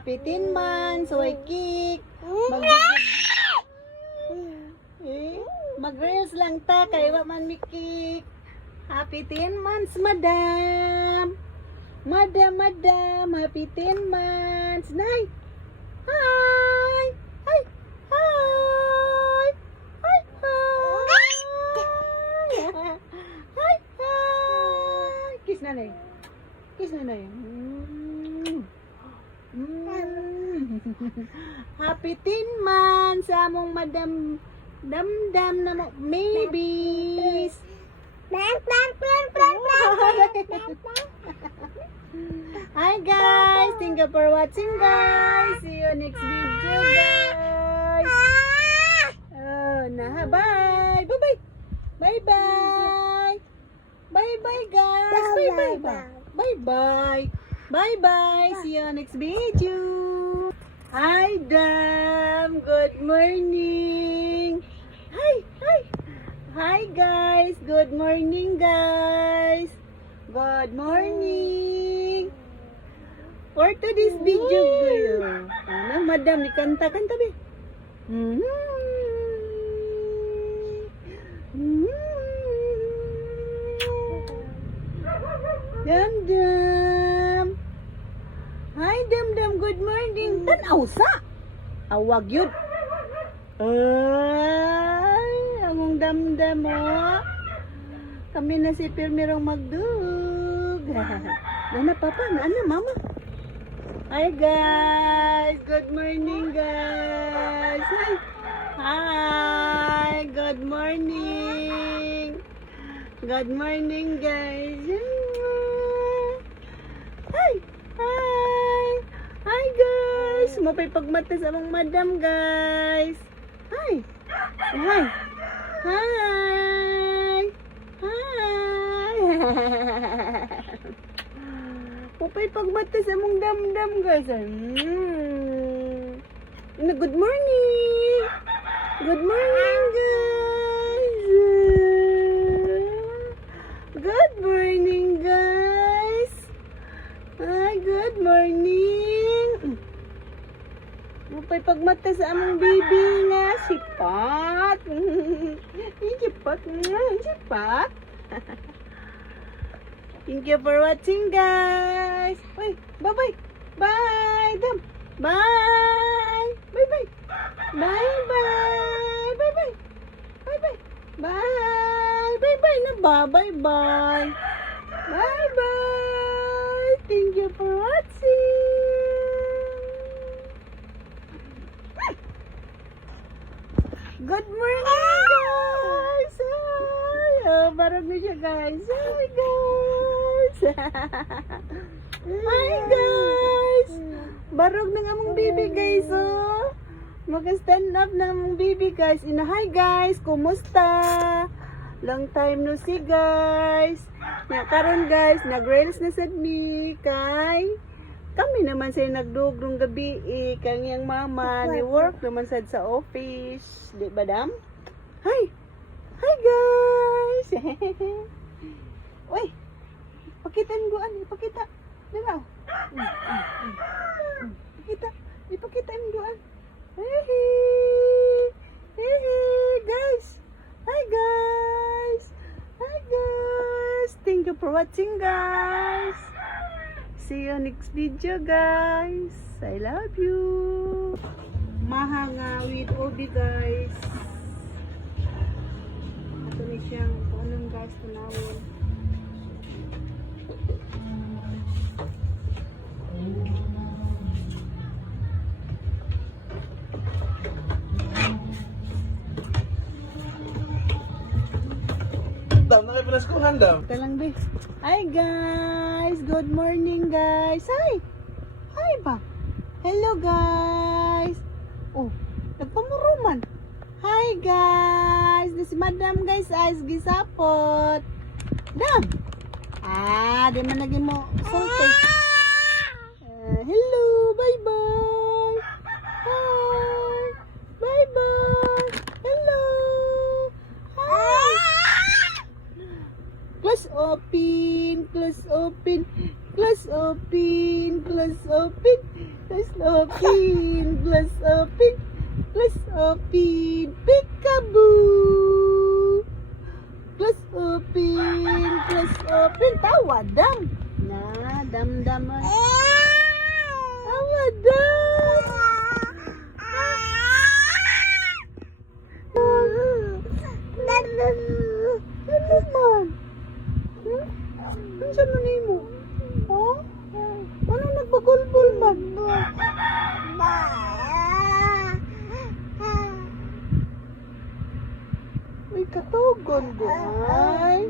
Happy 10 months. Soy cake. Mag-reels lang ta. Kaya wa man mi cake. Happy 10 months, madam. Madam. Happy 10 months. Nay. Hi. Hi. Hi. Hi. Hi. Hi. Hi. Kiss nanay. Kiss nanay. Happy 10 months sa among madam damdam na mo babies. Hi guys, thank you for watching guys. See you next video guys. Oh, nah, bye. Bye. Bye guys. Bye. See you next video. Hi Dam, good morning. Hi guys, good morning guys. Good morning. For today's video girl. Ano, madam, kanta be. Dam. Hi Dam, good morning. Tanaw sa. Awag yun. Ay, among damdam mo. Kami na si Pirmirong magdug. Nana papa, nana mama. Hi guys, good morning guys. Hi, good morning. Good morning guys. Hi guys. Mapay pagmata sa among madam guys. Hi. Mapay pagmata sa among damdam guys. Good morning. Good morning guys. Good morning guys. Hi, good morning. Mapay pagmata sa among baby nga sipat. Sipat. Thank you for watching guys. Uy, bye. Bye, Dam. Bye. Bye. Bye. Na ba? Bye. Thank you for watching. Good morning guys. Barog na siya guys. Hi guys. Barog na nga mong baby guys. Mag-stand up na mong baby guys. Hi guys. Kumusta? Long time no see guys. Karon guys, nag-reels na sad mi kay kami naman sa nagdugrong gabi kanyang mama ni work naman sad sa office, di ba dam? Hi guys. Uy, pakita mo guan, pakita. Diba? Ipakita mo guan. Guys. Hi guys. Thank you for watching guys. See you next video guys. I love you. Mahanga with Obi guys. Ito na siyang anong guys tunawin. Dam, nakipinaskuhan dam. Talang be. Hi guys. Good morning guys. Hi ba? Hello guys. Oh, nagpamuruman. Hi guys. This madam guys ay gisapot. Dam. Di man lagi mo sulti. Hello. Bye. Hi. Bye. Hello. Hi. Close open. Let's open. Let's open. Let's open. Peekaboo. Let's open. Let's open. Tawa, dam. Na, dam-daman. Tawa, dam. Ano man? Ano siya nanimo? Oh? Ano nagbagulbul man? Uy, katugon di ay.